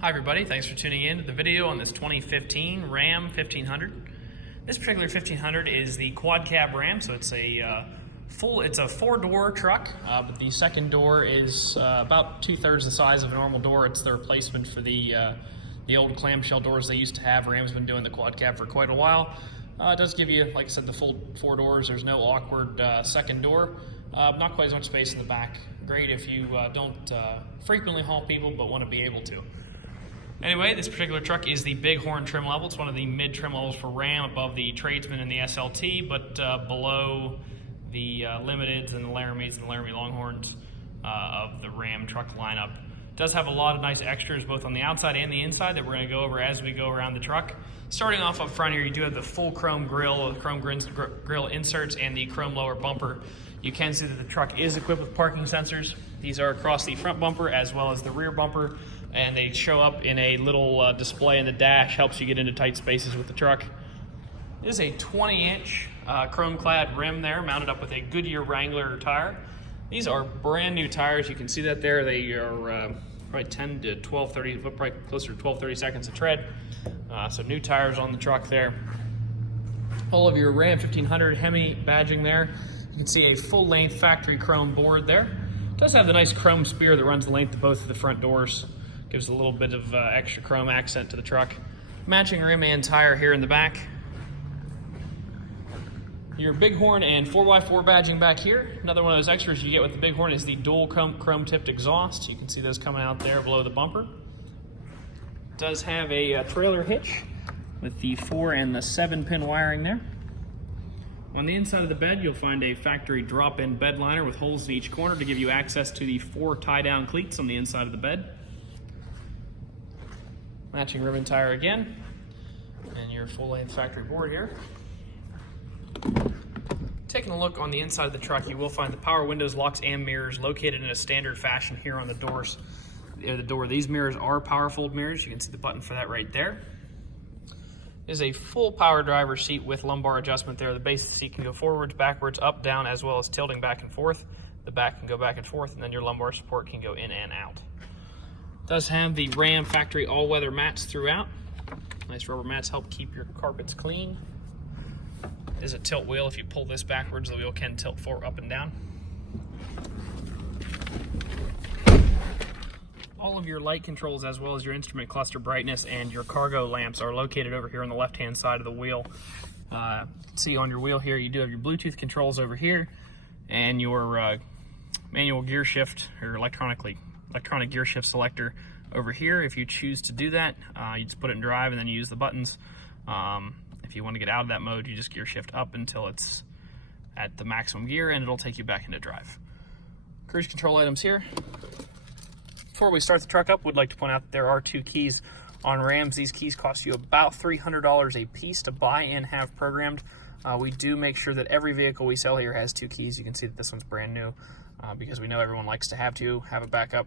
Hi everybody, thanks for tuning in to the video on this 2015 Ram 1500. This particular 1500 is the quad cab Ram, so it's a four-door truck, but the second door is about 2/3 the size of a normal door. It's the replacement for the old clamshell doors they used to have. Ram's been doing the quad cab for quite a while. It does give you, like I said, the full four doors. There's no awkward second door. Not quite as much space in the back. Great if you don't frequently haul people but want to be able to. Anyway, this particular truck is the Bighorn trim level. It's one of the mid trim levels for Ram, above the Tradesman and the SLT, but below the Limiteds and the Laramies and the Laramie Longhorns of the Ram truck lineup. It does have a lot of nice extras both on the outside and the inside that we're going to go over as we go around the truck. Starting off up front here, you do have the full chrome grille, the chrome grill inserts, and the chrome lower bumper. You can see that the truck is equipped with parking sensors. These are across the front bumper as well as the rear bumper, and they show up in a little display in the dash. Helps you get into tight spaces with the truck. It is a 20-inch chrome-clad rim there, mounted up with a Goodyear Wrangler tire. These are brand new tires. You can see that there. They are probably 10 to 12, 30, probably closer to 12, 30 seconds of tread. So new tires on the truck there. All of your Ram 1500 HEMI badging there. You can see a full-length factory chrome board there. It does have the nice chrome spear that runs the length of both of the front doors. Gives a little bit of extra chrome accent to the truck. Matching rim and tire here in the back. Your Bighorn and 4x4 badging back here. Another one of those extras you get with the Bighorn is the dual chrome tipped exhaust. You can see those coming out there below the bumper. It does have a trailer hitch with the 4 and the 7-pin wiring there. On the inside of the bed, you'll find a factory drop-in bed liner with holes in each corner to give you access to the 4 tie-down cleats on the inside of the bed. Matching rim and tire again, and your full-length factory board here. Taking a look on the inside of the truck, you will find the power windows, locks, and mirrors located in a standard fashion here on the doors. The door. These mirrors are power fold mirrors. You can see the button for that right there. Is a full power driver's seat with lumbar adjustment there. The base of the seat can go forwards, backwards, up, down, as well as tilting back and forth. The back can go back and forth, and then your lumbar support can go in and out. Does have the Ram factory all-weather mats throughout. Nice rubber mats help keep your carpets clean. It is a tilt wheel. If you pull this backwards, the wheel can tilt forward, up and down. All of your light controls, as well as your instrument cluster brightness and your cargo lamps, are located over here on the left-hand side of the wheel. See on your wheel here, you do have your Bluetooth controls over here, and your manual gear shift, or electronic gear shift selector over here. If you choose to do that, you just put it in drive and then you use the buttons. If you want to get out of that mode, you just gear shift up until it's at the maximum gear, and it'll take you back into drive. Cruise control items here. Before we start the truck up, we'd like to point out that there are 2 keys on Rams. These keys cost you about $300 a piece to buy and have programmed. We do make sure that every vehicle we sell here has 2 keys. You can see that this one's brand new because we know everyone likes to have a backup.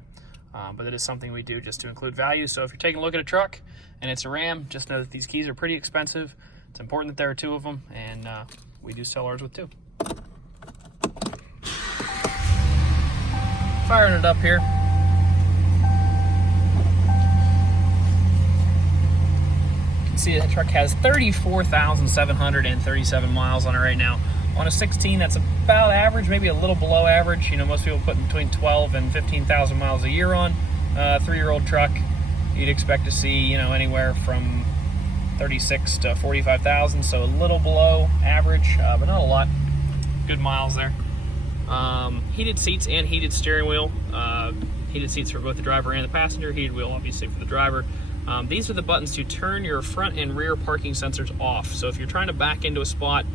But it is something we do just to include value. So if you're taking a look at a truck and it's a Ram, just know that these keys are pretty expensive. It's important that there are 2 of them, and we do sell ours with 2. Firing it up here. See, the truck has 34,737 miles on it right now. On a 16, that's about average, maybe a little below average. You know, most people put between 12 and 15,000 miles a year on a 3-year-old truck. You'd expect to see, you know, anywhere from 36 to 45,000, so a little below average, but not a lot. Good miles there. Heated seats and heated steering wheel. Heated seats for both the driver and the passenger. Heated wheel, obviously, for the driver. These are the buttons to turn your front and rear parking sensors off. So if you're trying to back into a spot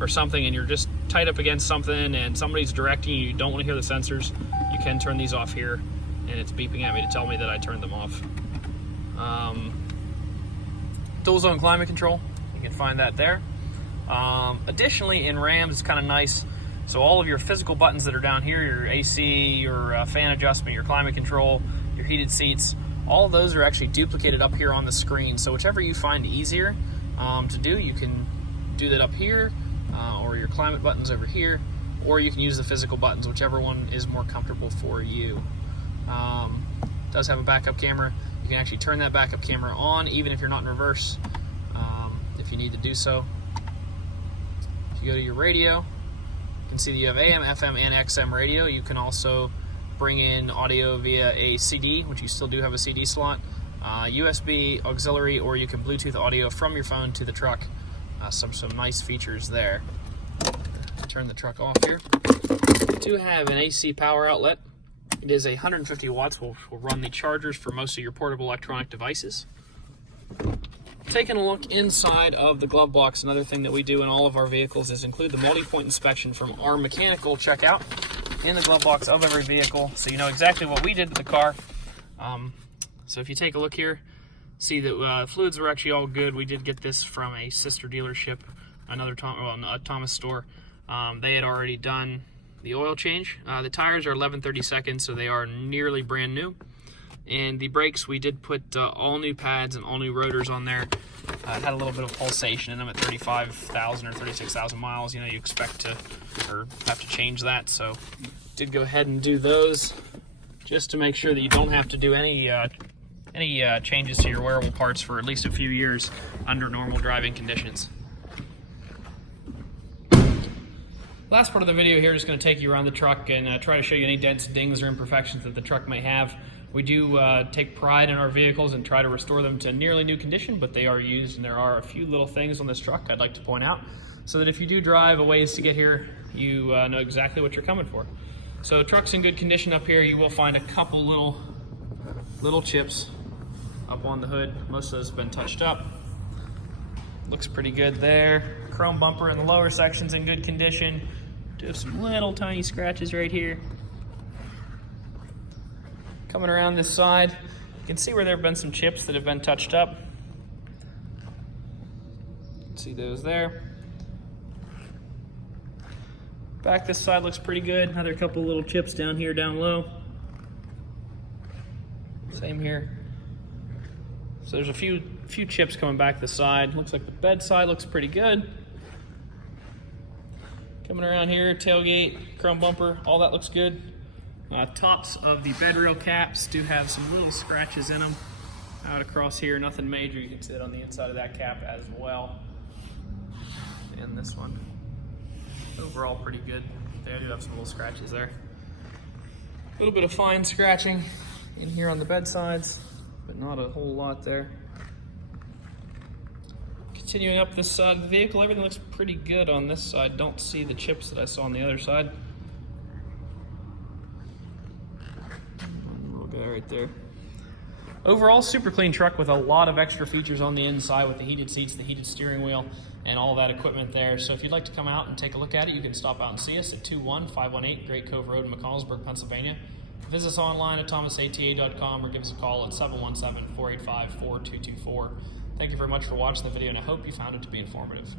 or something and you're just tight up against something and somebody's directing you, you don't want to hear the sensors, you can turn these off here, and it's beeping at me to tell me that I turned them off. Dual zone climate control, you can find that there. Additionally, in Rams, it's kind of nice. So all of your physical buttons that are down here, your AC, your fan adjustment, your climate control, your heated seats, all of those are actually duplicated up here on the screen. So whichever you find easier to do, you can do that up here, or your climate buttons over here, or you can use the physical buttons, whichever one is more comfortable for you. Does have a backup camera. You can actually turn that backup camera on even if you're not in reverse, if you need to do so. If you go to your radio, you can see that you have AM, FM, and XM radio. You can also bring in audio via a CD, which you still do have a CD slot, USB, auxiliary, or you can Bluetooth audio from your phone to the truck. Some nice features there. Turn the truck off here. We do have an AC power outlet. It is 150 watts, which will run the chargers for most of your portable electronic devices. Taking a look inside of the glove box, another thing that we do in all of our vehicles is include the multi-point inspection from our mechanical checkout in the glove box of every vehicle, so you know exactly what we did to the car. So if you take a look here, see that fluids were actually all good. We did get this from a sister dealership, a Thomas store. They had already done the oil change. The tires are 11/32, so they are nearly brand new. And the brakes, we did put all new pads and all new rotors on there. Had a little bit of pulsation in them at 35,000 or 36,000 miles. You know, you expect to or have to change that. So did go ahead and do those just to make sure that you don't have to do any changes to your wearable parts for at least a few years under normal driving conditions. Last part of the video here is going to take you around the truck and try to show you any dents, dings, or imperfections that the truck may have. We do take pride in our vehicles and try to restore them to nearly new condition, but they are used, and there are a few little things on this truck I'd like to point out so that if you do drive a ways to get here, you know exactly what you're coming for. So the truck's in good condition up here. You will find a couple little chips up on the hood. Most of those have been touched up. Looks pretty good there. Chrome bumper in the lower section's in good condition. Do have some little tiny scratches right here. Coming around this side, you can see where there have been some chips that have been touched up. See those there. Back this side looks pretty good. Another couple little chips down here, down low. Same here. So there's a few chips coming back this side. Looks like the bed side looks pretty good. Coming around here, tailgate, chrome bumper, all that looks good. Tops of the bed rail caps do have some little scratches in them. Out across here, nothing major. You can see it on the inside of that cap as well. And this one. Overall pretty good. They do have some little scratches there. A little bit of fine scratching in here on the bed sides, but not a whole lot there. Continuing up this side of the vehicle, everything looks pretty good on this side. Don't see the chips that I saw on the other side. We'll go right there. Overall, super clean truck with a lot of extra features on the inside with the heated seats, the heated steering wheel, and all that equipment there. So if you'd like to come out and take a look at it, you can stop out and see us at 21518 Great Cove Road in McConnellsburg, Pennsylvania. Visit us online at thomasata.com or give us a call at 717-485-4224. Thank you very much for watching the video, and I hope you found it to be informative.